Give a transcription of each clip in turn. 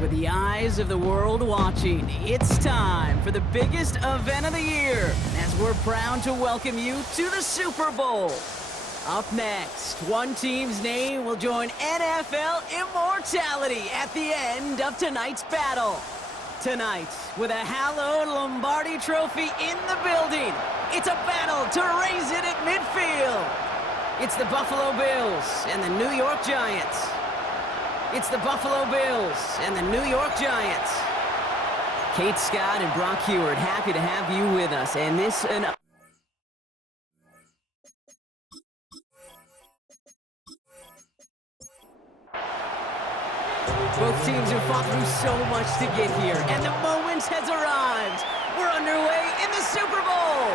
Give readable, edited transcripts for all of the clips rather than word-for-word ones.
With the eyes of the world watching, it's time for the biggest event of the year, as we're proud to welcome you to the Super Bowl. Up next, one team's name will join NFL immortality at the end of tonight's battle. Tonight, with a hallowed Lombardi trophy in the building, it's a battle to raise it at midfield. It's the Buffalo Bills and the New York Giants. It's the Buffalo Bills and the New York Giants. Kate Scott and Brock Heward, happy to have you with us. And this and both teams have fought through so much to get here, and the moment has arrived. We're underway in the Super Bowl.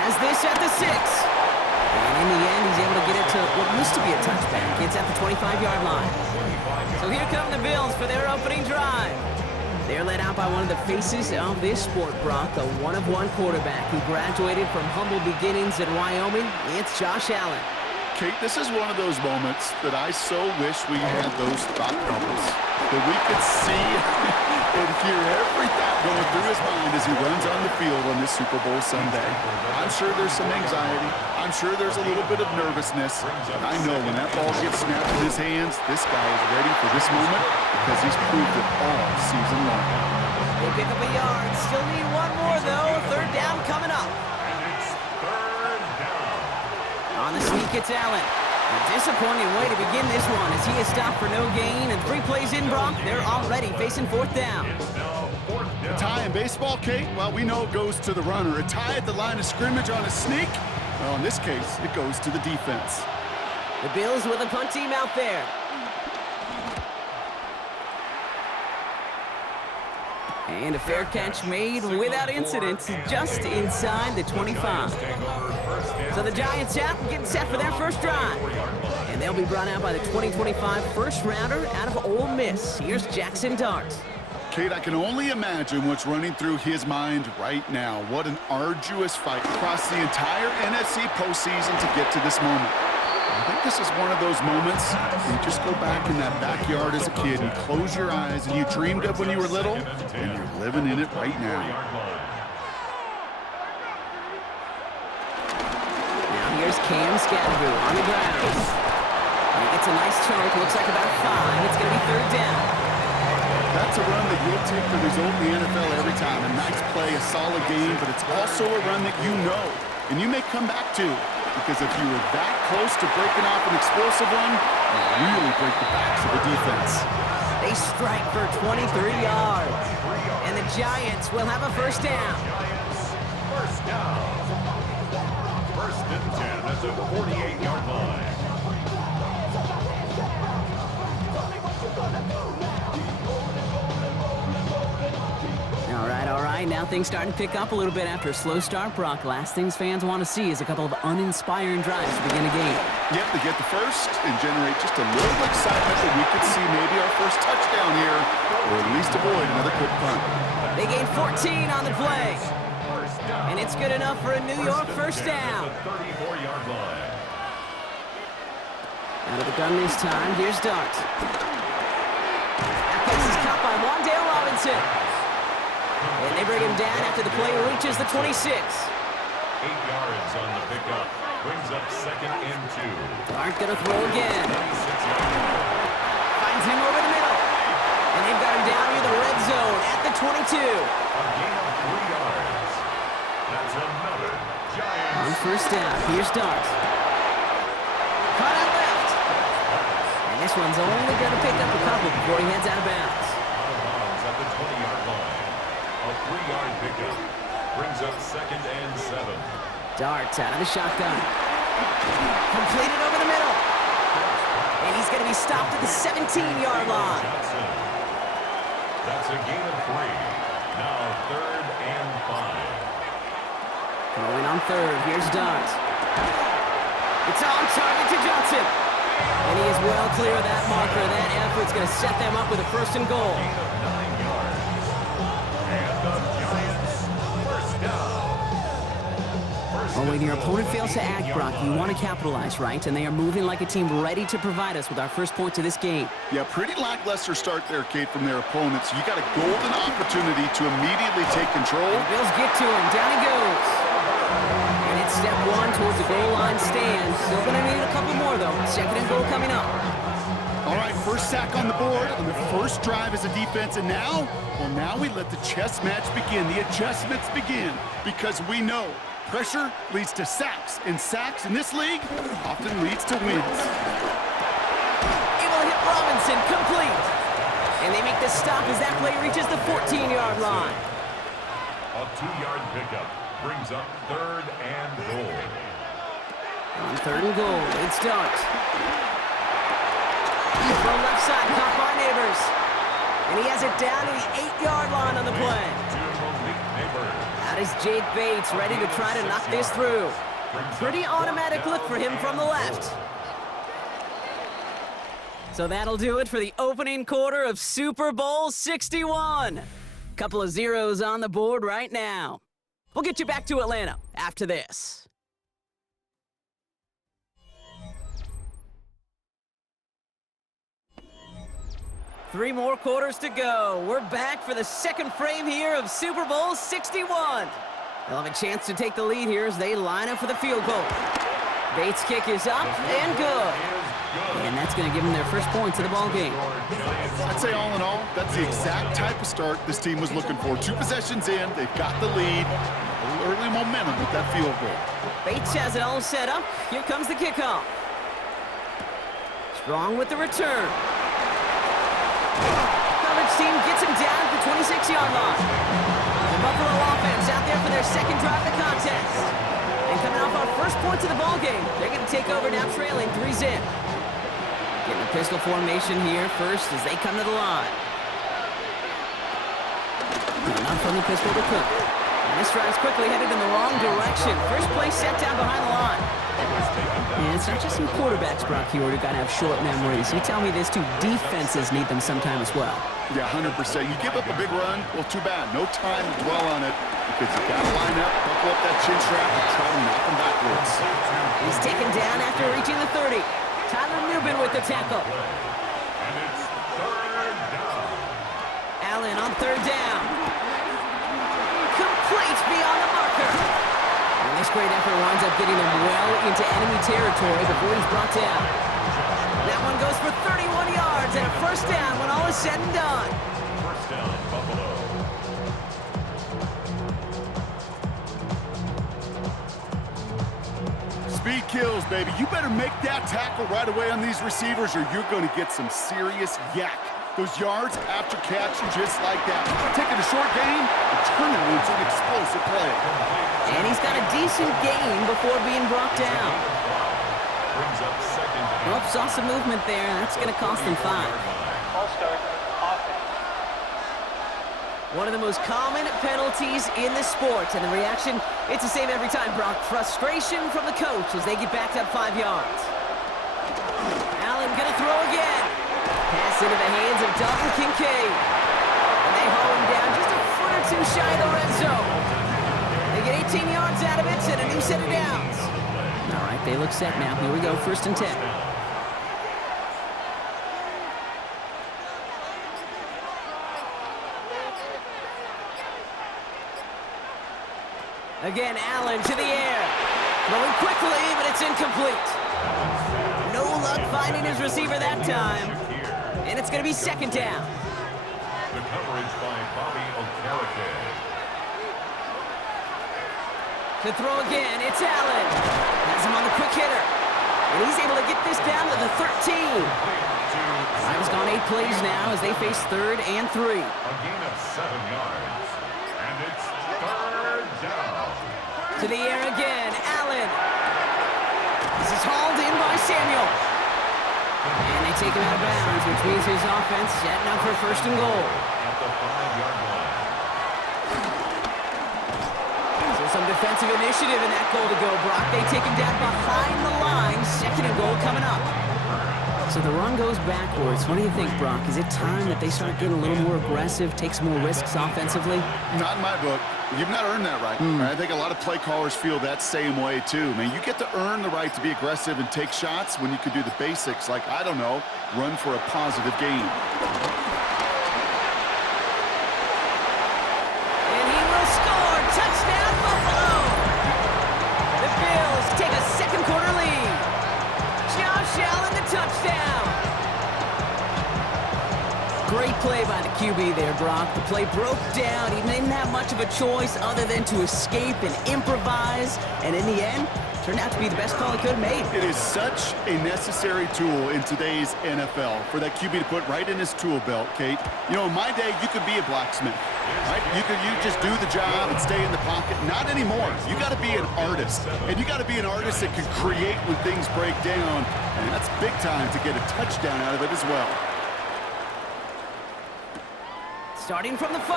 As this at the 6. And in the end, he's able to get it to what used to be a touchback. It's at the 25-yard line. So here come the Bills for their opening drive. They're led out by one of the faces of this sport, Brock, a one-of-one quarterback who graduated from humble beginnings in Wyoming. It's Josh Allen. Kate, this is one of those moments that I so wish we had those thought bubbles, that we could see and hear every thought going through his mind as he runs on the field on this Super Bowl Sunday. I'm sure there's some anxiety. I'm sure there's a little bit of nervousness. And I know when that ball gets snapped in his hands, this guy is ready for this moment because he's proved it all season long. They pick up a yard. Still need one more, though. Third down coming up. On the sneak, it's Allen. A disappointing way to begin this one as he is stopped for no gain. And 3 plays in, Brock. They're already facing fourth down. A tie in baseball, Kate? Well, we know it goes to the runner. A tie at the line of scrimmage on a sneak? Well, in this case, it goes to the defense. The Bills with a punt team out there. And a fair catch made without incident, just inside the 25. So the Giants out and getting set for their first drive. And they'll be brought out by the 2025 first rounder out of Ole Miss. Here's Jackson Dart. Kate, I can only imagine what's running through his mind right now. What an arduous fight across the entire NFC postseason to get to this moment. I think this is one of those moments you just go back in that backyard as a kid and close your eyes and you dreamed of when you were little, and you're living in it right now. Now here's Cam Scatteroo on the ground. And he gets a nice chunk, looks like about 5. It's going to be third down. That's a run that you'll take the result in the NFL every time. A nice play, a solid game, but it's also a run that you know and you may come back to. Because if you were that close to breaking off an explosive run, you really break the backs of the defense. They strike for 23 yards. And the Giants will have a first down. First down. First and 10 at the 48-yard line. All right. Now things starting to pick up a little bit after a slow start, Brock. Last things fans want to see is a couple of uninspiring drives to begin a game. Yep, to get the first and generate just a little excitement that we could see maybe our first touchdown here, or at least avoid another quick punt. They gain 14 on the play. And it's good enough for a New York first down. Out of the gun this time, here's Dart. That pass is caught by Wan'Dale Robinson. And they bring him down after the play reaches the 26. 8 yards on the pickup. Brings up second and 2. Dart gonna throw again. Finds him over the middle. And they've got him down near the red zone at the 22. A gain of 3 yards. That's another Giants. On first down, here's Dart. Caught out left. And this one's only gonna pick up a couple before he heads out of bounds. Out of bounds at the 20-yard line. A 3-yard pickup. Brings up second and 7. Dart out of the shotgun. Completed over the middle. And he's going to be stopped at the 17-yard line. Johnson. That's a gain of 3. Now third and 5. Going on third. Here's Dart. It's on target to Johnson. And he is well clear of that marker. That effort's going to set them up with a first and goal. Gain of 9 yards. And the Giants first down. Well, when your opponent fails to act, Brock, you want to capitalize, right? And they are moving like a team ready to provide us with our first point to this game. Yeah, pretty lackluster start there, Kate, from their opponents. You got a golden opportunity to immediately take control. And the Bills get to him. Down he goes. And it's step one towards the goal line stand. Still going to need a couple more, though. Second and goal coming up. All right, first sack on the board on the first drive as a defense. And now, well, now we let the chess match begin. The adjustments begin because we know pressure leads to sacks, and sacks in this league often leads to wins. It will hit Robinson, complete. And they make the stop as that play reaches the 14-yard line. A 2-yard pickup brings up third and goal. On third and goal, it's Dart. From left side, caught by Neighbors. And he has it down to the 8-yard line on the play. That is Jake Bates, ready to try to knock this through. Pretty automatic look for him from the left. So that'll do it for the opening quarter of Super Bowl 61. Couple of zeros on the board right now. We'll get you back to Atlanta after this. Three more quarters to go. We're back for the second frame here of Super Bowl 61. They'll have a chance to take the lead here as they line up for the field goal. Bates' kick is up and good. And that's going to give them their first points of the ball game. I'd say all in all, that's the exact type of start this team was looking for. 2 possessions in, they've got the lead. A little early momentum with that field goal. Bates has it all set up. Here comes the kickoff. Strong with the return. Coverage team gets him down at the 26-yard line. The Buffalo offense out there for their second drive of the contest. And coming off our first points of the ball game, they're going to take over now trailing 3-zip. Getting a pistol formation here first as they come to the line. Not from the pistol to Cook. And this drive's quickly headed in the wrong direction. First play set down behind the line. And it's not just some quarterbacks, Brock, here who got to have short memories. You tell me this too, defenses need them sometime as well. Yeah, 100%. You give up a big run, well, too bad. No time to dwell on it because you got to line up, buckle up that chin strap, and try to knock them backwards. He's taken down after reaching the 30. Tyler Newbin with the tackle. And it's third down. Allen on third down. Complete beyond the marker. And this great effort winds up getting him well into enemy territory before he's brought down. That one goes for 31 yards and a first down when all is said and done. First down, Buffalo. Speed kills, baby. You better make that tackle right away on these receivers or you're going to get some serious yak. Those yards after catch just like that. Taking a short gain and turning it into an explosive play. And he's got a decent gain before being brought down. Brings up second down. Well, saw some movement there. That's going to cost them 5. All start offense. One of the most common penalties in the sport, and the reaction, it's the same every time, Brock. Frustration from the coach as they get backed up 5 yards. Allen gonna throw again. Pass into the hands of Dalton Kincaid. And they haul him down just a foot or two shy of the red zone. They get 18 yards out of it and a new set of downs. All right, they look set now. Here we go, 1st and 10. Again, Allen to the air. Throwing quickly, but it's incomplete. No luck finding his receiver that time. And it's going to be 2nd down. The coverage by Bobby Okereke. To throw again, it's Allen. Has him on the quick hitter. And he's able to get this down to the 13. Time's gone 8 plays now as they face 3rd and 3. A gain of 7 yards. And it's third down. To the air again, Allen. This is hauled in by Samuel. And they take him out of bounds, which means his offense setting up for 1st and goal. At the 5-yard line. So some defensive initiative in that goal to go, Brock. They take him down behind the line. 2nd and goal coming up. So the run goes backwards. What do you think, Brock? Is it time that they start getting a little more aggressive, take some more risks offensively? Not in my book. You've not earned that right. I think a lot of play callers feel that same way, too. Man, you get to earn the right to be aggressive and take shots when you could do the basics, like, I don't know, run for a positive gain. And he will score. Touchdown, Buffalo! The Bills take a second quarter lead. Josh Allen, the touchdown. Great play by the QB there, Brock. The play broke down. He didn't have much of a choice other than to escape and improvise. And in the end, turned out to be the best call he could have made. It is such a necessary tool in today's NFL for that QB to put right in his tool belt, Kate. You know, in my day, you could be a blacksmith, right? You just do the job and stay in the pocket. Not anymore. You got to be an artist. And you got to be an artist that can create when things break down. And that's big time to get a touchdown out of it as well. Starting from the 5.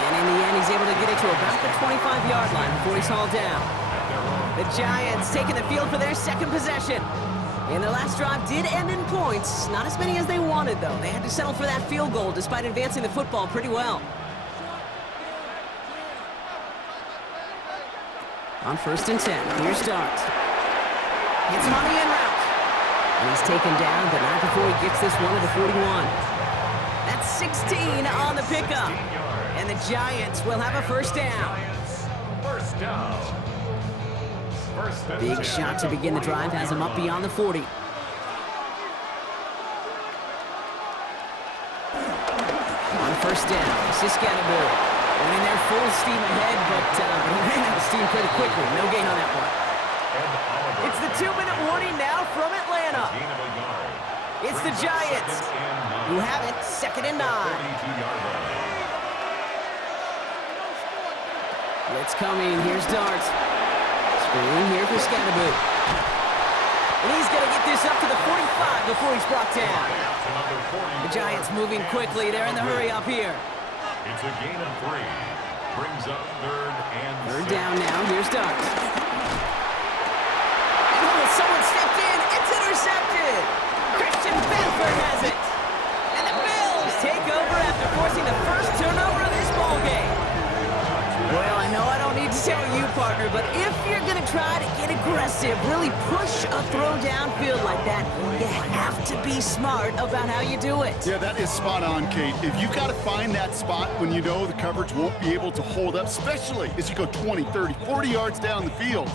And in the end, he's able to get it to about the 25-yard line before he's hauled down. The Giants taking the field for their second possession. And their last drive did end in points. Not as many as they wanted, though. They had to settle for that field goal despite advancing the football pretty well. On 1st and 10, here's Dart. Hits him on the end route. And he's taken down, but not before he gets this one to the 41. That's 16 on the pickup. And the Giants will have a first down. First down. Big shot to begin the drive has him up beyond the 40. On first down, Siskatchewan went in there full steam ahead, but he ran out of steam pretty quickly. No gain on that one. It's the 2-minute warning now from Atlanta. It's the Giants who have it, 2nd and 9. Blitz coming. Here's Dart. Screen here for Scatterboot. And he's going to get this up to the 45 before he's brought down. The Giants moving quickly. They're in the hurry up here. It's a gain of 3. Brings up 3rd and 6. Third down now. Here's Dart. Someone stepped in. It's intercepted. Christian Benford has it. And the Bills take over after forcing the first turnover of this ballgame. Well, I know I don't need to tell you, partner, but if you're going to try to get aggressive, really push a throw downfield like that, you have to be smart about how you do it. Yeah, that is spot on, Kate. If you've got to find that spot when you know the coverage won't be able to hold up, especially as you go 20, 30, 40 yards down the field.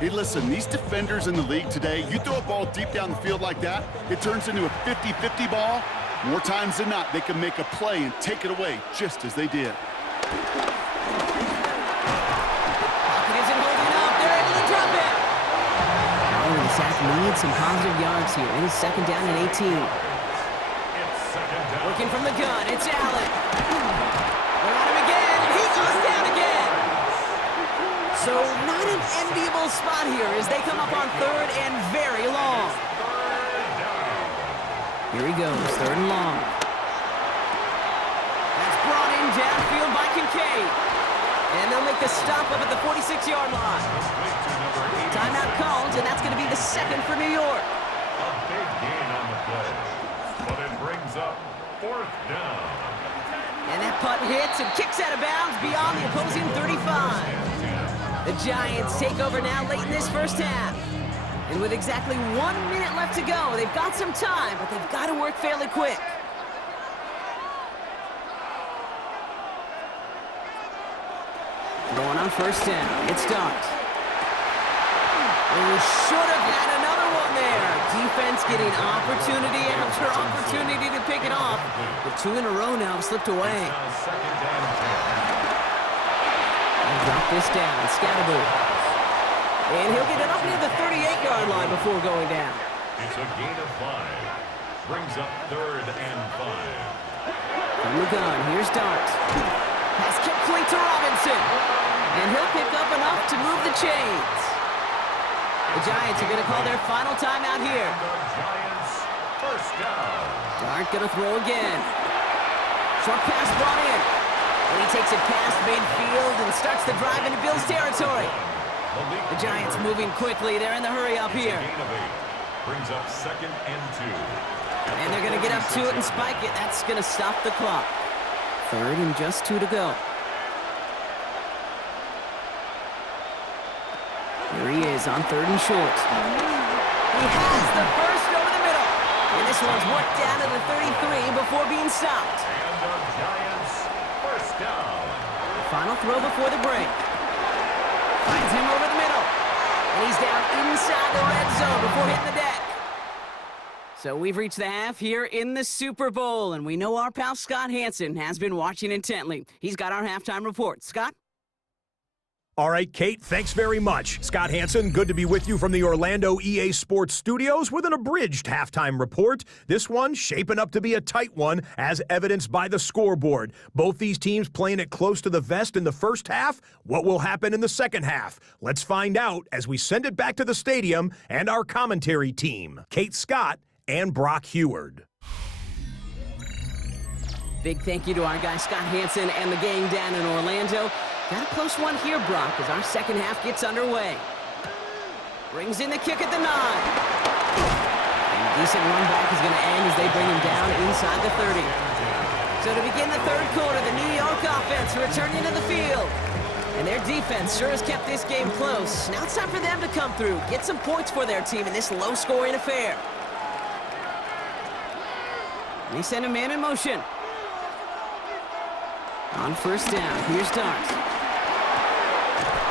Hey, listen, these defenders in the league today, you throw a ball deep down the field like that, it turns into a 50-50 ball. More times than not, they can make a play and take it away just as they did. Sack needs some positive yards here. It is 2nd down and 18. Working from the gun, it's Allen. They're on him again, and he goes down again. So not an enviable spot here as they come up on 3rd and very long. Here he goes, 3rd and long. That's brought in downfield by Kincaid. And they'll make the stop up at the 46-yard line. Timeout called, and that's going to be the 2nd for New York. A big gain on the play, but it brings up 4th down. And that punt hits and kicks out of bounds beyond the opposing 35. The Giants take over now late in this first half. And with exactly 1 minute left to go, they've got some time, but they've got to work fairly quick. Going on 1st down, it's Dart. Oh, should have had another one there. Defense getting opportunity after opportunity to pick it off. But 2 in a row now have slipped away. And drop this down, Scatterboot. And he'll get it up near the 38-yard line before going down. It's a gain of 5. Brings up 3rd and 5. From the gun, here's Dart. Pass complete to Robinson. And he'll pick up enough to move the chains. The Giants are going to call their final timeout here. Giants, first down. Dart going to throw again. Short pass brought in. And he takes it past midfield and starts the drive into Bills territory. The Giants moving quickly. They're in the hurry up here. Brings up 2nd and 2. And they're going to get up to it and spike it. That's going to stop the clock. Third and just 2 to go. Here he is on 3rd and short. He has the first over the middle. And this one's worked down to the 33 before being stopped. And the Giants first down. Final throw before the break. Finds him over the middle. And he's down inside the red zone before hitting the deck. So we've reached the half here in the Super Bowl, and we know our pal Scott Hansen has been watching intently. He's got our halftime report. Scott? All right, Kate, thanks very much. Scott Hansen, good to be with you from the Orlando EA Sports Studios with an abridged halftime report. This one shaping up to be a tight one, as evidenced by the scoreboard. Both these teams playing it close to the vest in the first half. What will happen in the second half? Let's find out as we send it back to the stadium and our commentary team, Kate Scott and Brock Heward. Big thank you to our guy Scott Hansen and the gang down in Orlando. Got a close one here, Brock, as our second half gets underway. Brings in the kick at the 9. And a decent run back is going to end as they bring him down inside the 30. So to begin the third quarter, the New York offense returning to the field. And their defense sure has kept this game close. Now it's time for them to come through, get some points for their team in this low-scoring affair. And they send a man in motion. On first down, here's Dart.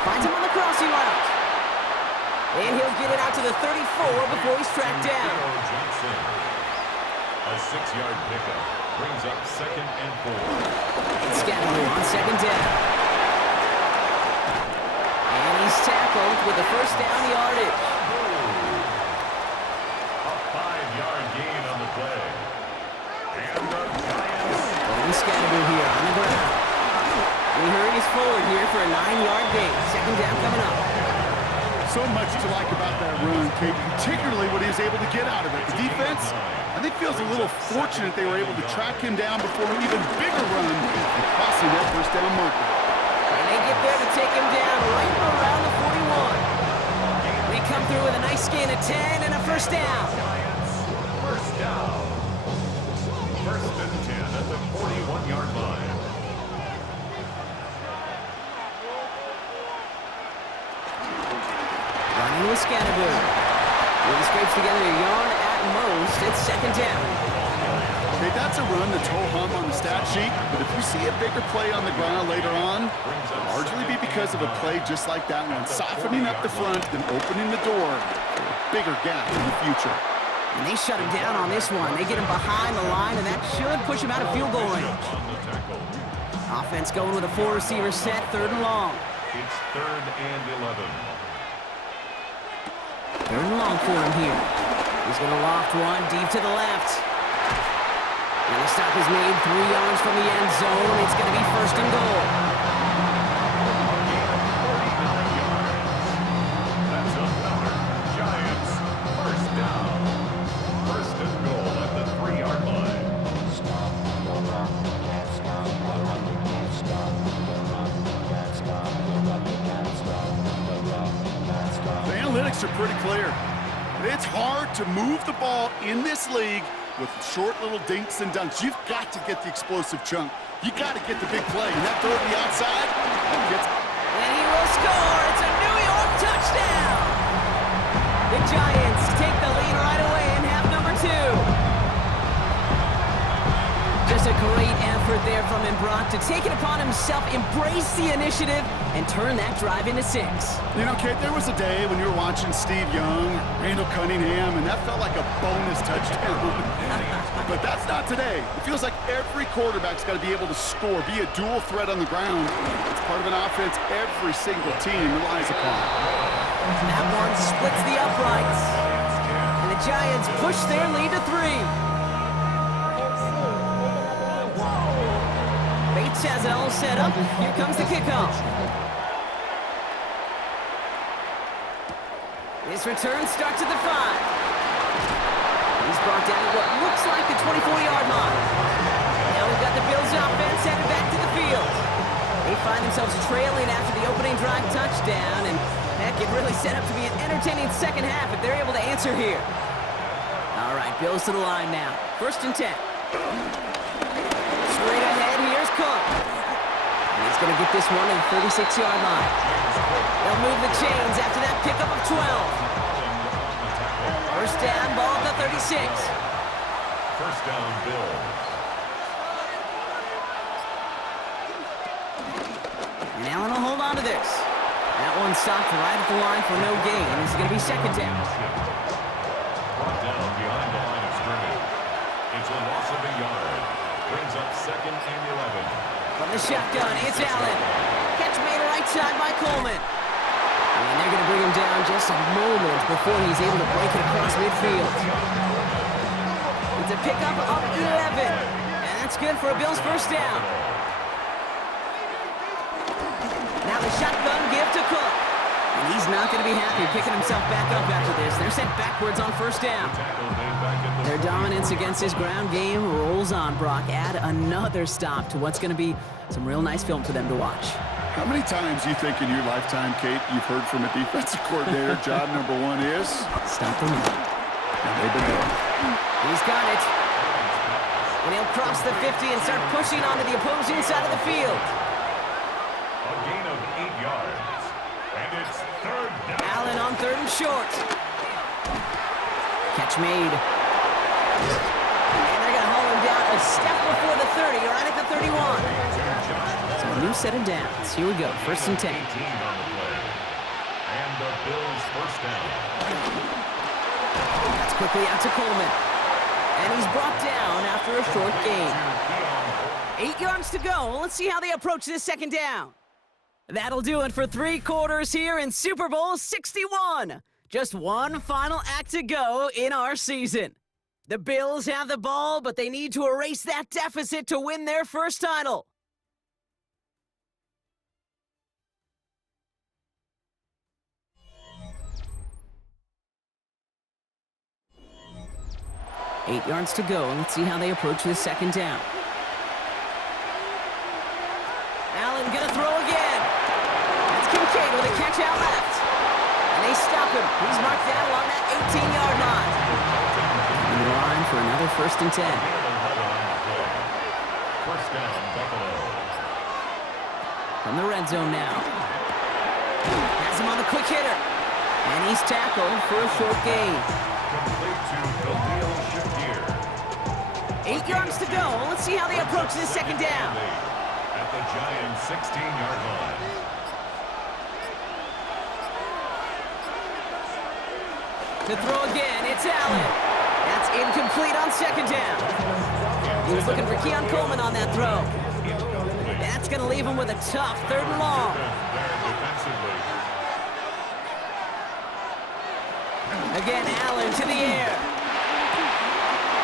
Finds him on the crossing route. And he'll get it out to the 34 before he's tracked down. Johnson. A 6-yard pickup brings up 2nd and 4. And Scatteroo on second down. And he's tackled with the first down yardage. A 5-yard gain on the play. And the Giants. And Scatteroo here on the ground. We hurries forward here for a 9-yard gain. Second down coming up. So much to like about that run, Kate, particularly what he was able to get out of it. The defense, I think, feels a little fortunate they were able to track him down before an even bigger run and crossing that first down marker. And they get there to take him down right around the 41. They come through with a nice gain of 10 and a first down. Giants first down. First and 10 at the 41-yard line. Running with Scatteroo. He scrapes together a yard at most. It's second down. Okay, that's a run that's ho-hum on the stat sheet, but if you see a bigger play on the ground later on, it'll largely be because of a play just like that one, softening up the front and opening the door for a bigger gap in the future. And they shut him down on this one. They get him behind the line, and that should push him out of field goal range. On the tackle. Offense going with a 4-receiver set, 3rd and long. It's 3rd and 11. 3rd and long for him here. He's going to loft one deep to the left. And the stop is made 3 yards from the end zone. It's going to be 1st and goal. That's another Giants first down. 1st and goal at the 3-yard line. The analytics are pretty clear. It's hard to move the ball in this league with short little dinks and dunks. You've got to get the explosive chunk. You got to get the big play. And that throw to the outside, that gets... And he will score. It's a New York touchdown. The Giants take the lead right away in half number 2. Just a great effort there from him, Brock, to take it upon himself, embrace the initiative, and turn that drive into 6. You know, Kate, there was a day when you were watching Steve Young, Randall Cunningham, and that felt like a bonus touchdown. But that's not today. It feels like every quarterback's got to be able to score, be a dual threat on the ground. It's part of an offense every single team relies upon. That one splits the uprights. And the Giants push their lead to 3. Bates has it all set up. Here comes the kickoff. This return starts at the 5. He's brought down at what looks like the 24-yard line. Now we've got the Bills offense headed back to the field. They find themselves trailing after the opening drive touchdown, and that could really set up to be an entertaining second half if they're able to answer here. All right, Bills to the line now. 1st and 10. Straight ahead, here's Cook. And he's going to get this one to the 36-yard line. They'll move the chains after that pickup of 12. First down, ball at the 36. First down, Bills. And Allen will hold on to this. That one stopped right at the line for no gain. This is going to be second down. Brought down behind the line of scrimmage. It's a loss of a yard. Brings up second and 11. From the shotgun, it's Allen. Catch made right side by Coleman. And they're going to bring him down just a moment before he's able to break it across midfield. It's a pickup of 11. And that's good for a Bills first down. Now the shotgun give to Cook. And he's not going to be happy picking himself back up after this. They're sent backwards on first down. Their dominance against his ground game rolls on, Brock. Add another stop to what's going to be some real nice film for them to watch. How many times do you think in your lifetime, Kate, you've heard from a defensive coordinator, job number one is? Stop the run. And they've been doing it. He's got it. And he'll cross the 50 and start pushing onto the opposing side of the field. A gain of 8 yards. And it's third down. Allen on third and short. Catch made. And they're going to haul him down a step before the 30, right at the 31. So a new set of downs. Here we go, first and 10. 18 on the play. And the Bills first down. That's quickly out to Coleman. And he's brought down after a short gain. 8 yards to go. Let's see how they approach this second down. That'll do it for 3 quarters here in Super Bowl 61. Just one final act to go in our season. The Bills have the ball, but they need to erase that deficit to win their first title. Eight yards to go. Let's see how they approach this second down. Allen gonna throw again. That's Kincaid with a catch out left. And they stop him. He's marked down along that 18-yard line. And the line for another first and 10. First down, Buffalo. From the red zone now. Has him on the quick hitter. And he's tackled for a short gain. Complete to Khalil Shakir. 8 yards to go. Let's see how they approach this second down. At the Giants' 16-yard line. To throw again, it's Allen. That's incomplete on second down. He was looking for Keon Coleman on that throw. That's going to leave him with a tough third and long. Again, Allen to the air.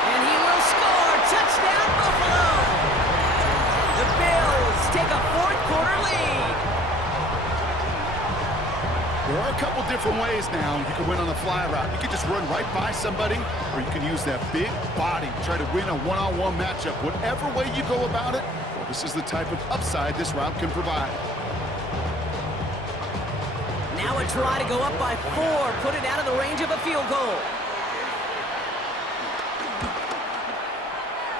And he will score. Touchdown, Buffalo. The Bills take a fourth-quarter lead. There are a couple different ways now. You can win on a fly route. You can just run right by somebody, or you can use that big body, try to win a one-on-one matchup. Whatever way you go about it, well, this is the type of upside this route can provide. Now a try to go up by 4, put it out of the range of a field goal.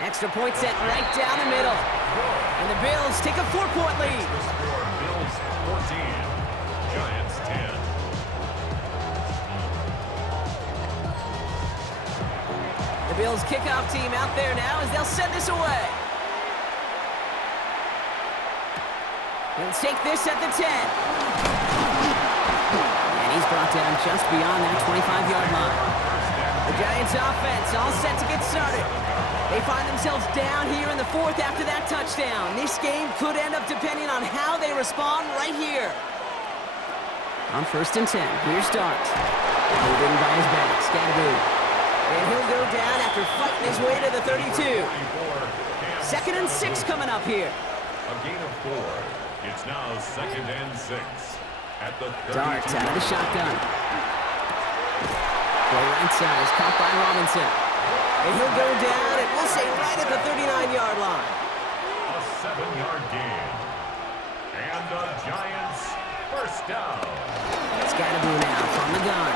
Extra point set right down the middle. And the Bills take a 4-point lead. Bills 14, Giants 10. The Bills kickoff team out there now as they'll send this away. He'll take this at the 10. And he's brought down just beyond that 25-yard line. The Giants offense all set to get started. They find themselves down here in the 4th after that touchdown. This game could end up depending on how they respond right here. On first and 10, here's Dart. Holding by his back, Scatteroo. And he'll go down after fighting his way to the 32. Second and 6 coming up here. A gain of 4. It's now second and 6. At the 32. Darts out of the shotgun. Play right side is caught by Robinson. And he'll go down, and we'll say right at the 39-yard line. A 7-yard gain. And the Giants first down. Scatteroo now from the gun.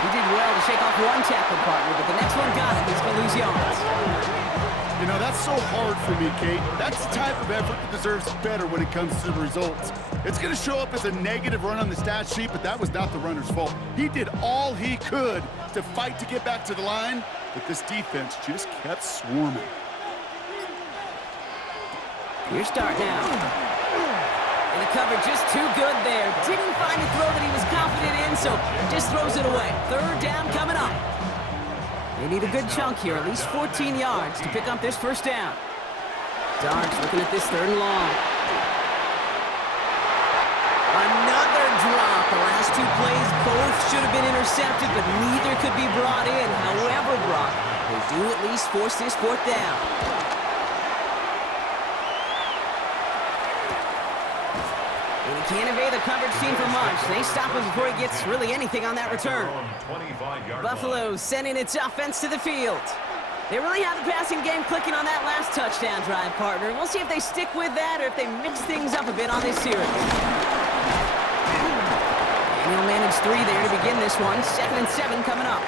He did well to shake off one tackle partner, but the next one got him. He's going to lose yards. You know, that's so hard for me, Kate. That's the type of effort that deserves better when it comes to the results. It's going to show up as a negative run on the stat sheet, but that was not the runner's fault. He did all he could to fight to get back to the line, but this defense just kept swarming. Your start now. And the cover just too good there. Didn't find a throw that he was confident in, so just throws it away. Third down coming up. They need a good chunk here, at least 14 yards to pick up this first down. Darks looking at this third and long. Another drop. The last two plays both should have been intercepted, but neither could be brought in. However, Brock, they do at least force this fourth down. And he can't evade the coverage team for much. They stop him before he gets really anything on that return. Buffalo sending its offense to the field. They really have the passing game clicking on that last touchdown drive, partner. We'll see if they stick with that or if they mix things up a bit on this series. And he'll manage 3 there to begin this one. 2nd and 7 coming up.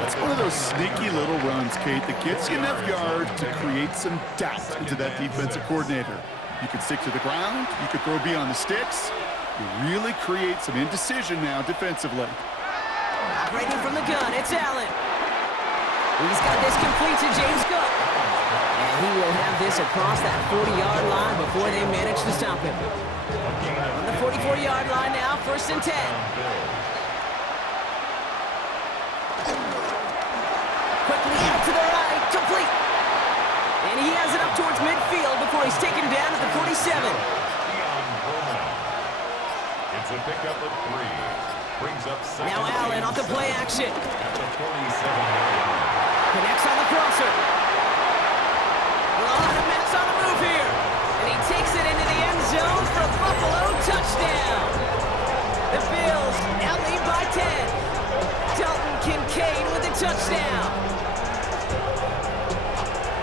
That's one of those sneaky little runs, Kate, that gets you enough yards to create some doubt into that defensive coordinator. You could stick to the ground. You could throw beyond the sticks. You really create some indecision now defensively. Operating from the gun, it's Allen. He's got this complete to James Cook. And he will have this across that 40-yard line before they manage to stop him. On the 44-yard line now, 1st and 10. Quickly out to the right, complete. And he has it up towards midfield before he's taken down at the 47. It's a pickup of 3. Brings up Now Allen off the play action. At the 47-yard line. Connects on the crosser. A lot of mess on the move here. And he takes it into the end zone for a Buffalo touchdown. The Bills now lead by 10. Dalton Kincaid with a touchdown.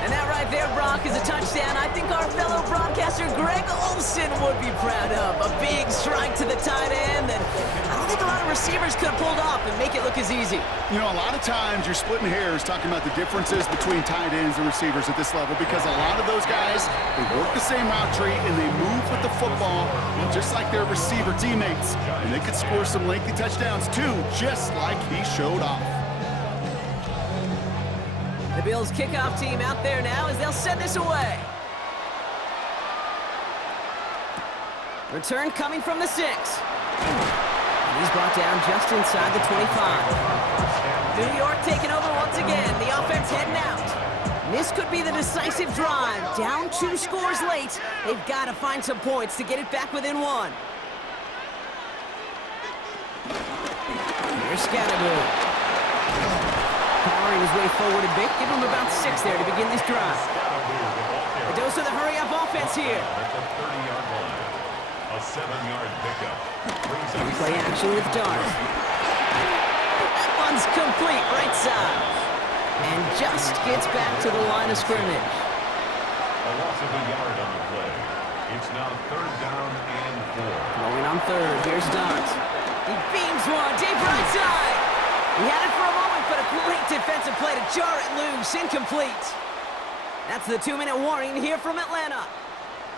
And that right there, Brock, is a touchdown I think our fellow broadcaster Greg Olsen would be proud of. A big strike to the tight end that I don't think a lot of receivers could have pulled off and make it look as easy. You know, a lot of times you're splitting hairs talking about the differences between tight ends and receivers at this level because a lot of those guys, they work the same route tree and they move with the football just like their receiver teammates. And they could score some lengthy touchdowns too, just like he showed off. The Bills kickoff team out there now as they'll send this away. Return coming from the 6. And he's brought down just inside the 25. New York taking over once again. The offense heading out. This could be the decisive drive. Down 2 scores late. They've got to find some points to get it back within 1. Here's Scattergood. Powering his way forward a bit. Give him about 6 there to begin this drive. A dose of the hurry-up offense here. At the 30-yard line. A 7-yard pickup. Play action with Darth. That one's complete right side. And just gets back to the line of scrimmage. A loss of a yard on the play. It's now 3rd down and 4. Going on 3rd. Here's Darth. He beams one deep right side. He had it for a moment, but a great defensive play to jar it loose. Incomplete. That's the 2-minute warning here from Atlanta.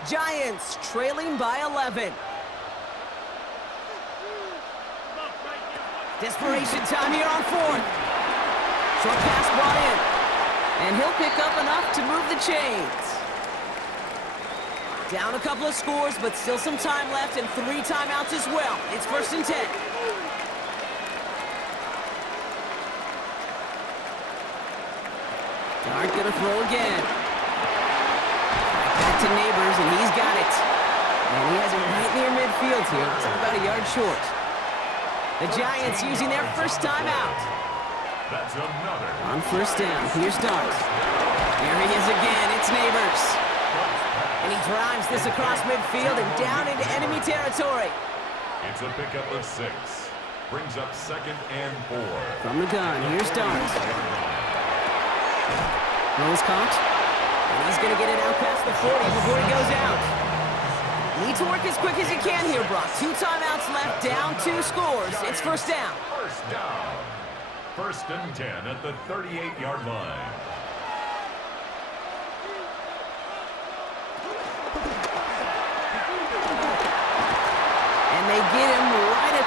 Giants trailing by 11. Desperation time here on 4th. Short pass brought in. And he'll pick up enough to move the chains. Down a couple of scores, but still some time left and 3 timeouts as well. It's 1st and 10. Dart gonna throw again. Back to Neighbors, and he's got it. And he has it right near midfield here. Looks like about a yard short. The Giants using their first timeout. That's another. On 1st down, here's Dart. Here he is again, it's Neighbors. And he drives this across midfield and down into enemy territory. It's a pickup of 6. Brings up 2nd and 4. From the gun, here's Dart. Rose caught. And he's going to get it out past the 40 before he goes out. Need to work as quick as you can here, Brock. 2 timeouts left, down 2 scores. It's 1st down. 1st down. 1st and 10 at the 38-yard line.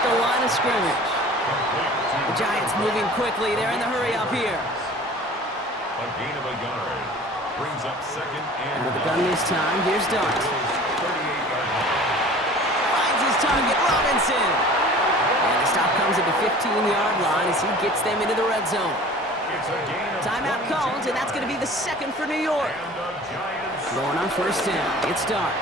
the line of scrimmage. The Giants moving quickly. They're in the hurry up here. A gain of a yard. Brings up second and With the gun this time, here's Dart. 38-yard line. Finds his target, Robinson. And the stop comes at the 15-yard line as he gets them into the red zone. It's a gain of Timeout called, and that's going to be the second for New York. and the Giants. Going on first down, it's Dart.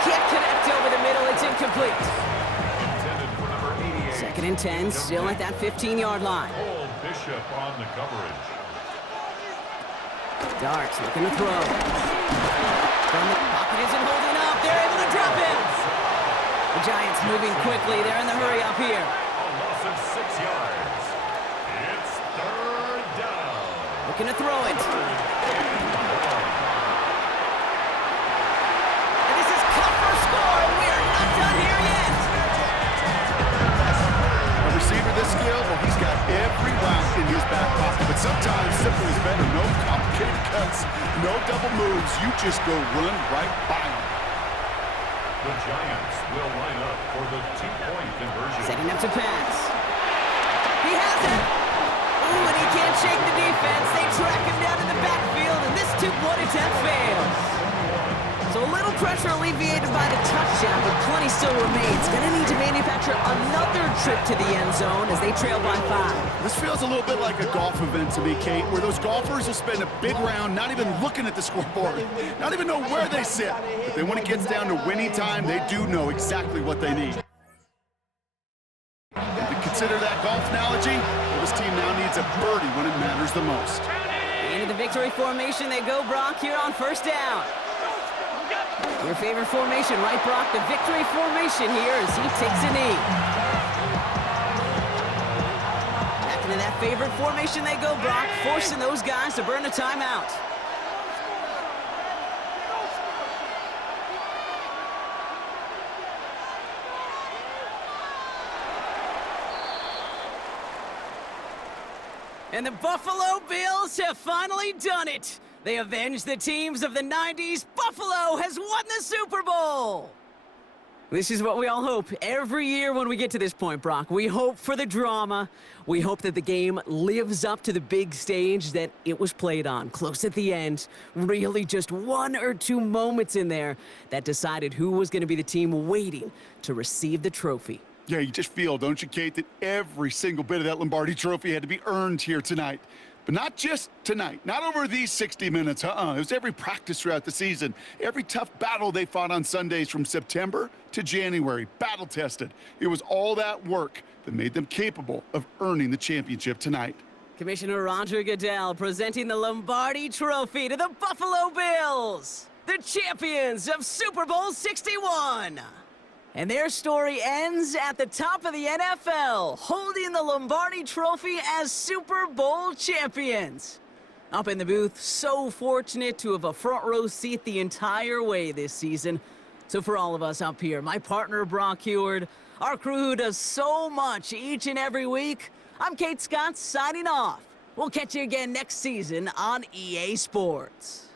Can't connect over the middle, it's incomplete. Intended for number 88. Second and 10, still at that 15-yard line. Cole Bishop on the coverage. Dart looking to throw. From the pocket isn't holding up. They're able to drop him. The Giants moving quickly. They're in the hurry up here. A loss of 6 yards. It's third down. Looking to throw it. And this is cut for score, and we are not done here yet. A receiver this skilled, well, he's got every route in his back pocket, but sometimes simple is better. No complicated cuts, no double moves. You just go run right by him. The Giants will line up for the two-point conversion. Setting up to pass. He has it. Ooh, and he can't shake the defense. They track him down in the backfield, and this two-point attempt fails. So a little pressure alleviated by the touchdown, but plenty still remains. Going to need to manufacture another trip to the end zone as they trail by 5. This feels a little bit like a golf event to me, Kate, where those golfers will spend a big round not even looking at the scoreboard, not even know where they sit. But then when it gets down to winning time, they do know exactly what they need. To consider that golf analogy, well, this team now needs a birdie when it matters the most. Into the victory formation they go, Brock, here on first down. Your favorite formation, right, Brock? The victory formation here as he takes a knee. Back into that favorite formation they go, Brock, forcing those guys to burn a timeout. And the Buffalo Bills have finally done it. They avenged the teams of the 90s. Buffalo has won the Super Bowl. This is what we all hope every year when we get to this point, Brock. We hope for the drama. We hope that the game lives up to the big stage that it was played on. Close at the end. Really just 1 or 2 moments in there that decided who was going to be the team waiting to receive the trophy. Yeah, you just feel, don't you, Kate, that every single bit of that Lombardi trophy had to be earned here tonight. But not just tonight, not over these 60 minutes, It was every practice throughout the season, every tough battle they fought on Sundays from September to January, battle-tested. It was all that work that made them capable of earning the championship tonight. Commissioner Roger Goodell presenting the Lombardi Trophy to the Buffalo Bills, the champions of Super Bowl 61. And their story ends at the top of the NFL, holding the Lombardi Trophy as Super Bowl champions. Up in the booth, so fortunate to have a front row seat the entire way this season. So for all of us up here, my partner Brock Heward, our crew who does so much each and every week, I'm Kate Scott signing off. We'll catch you again next season on EA Sports.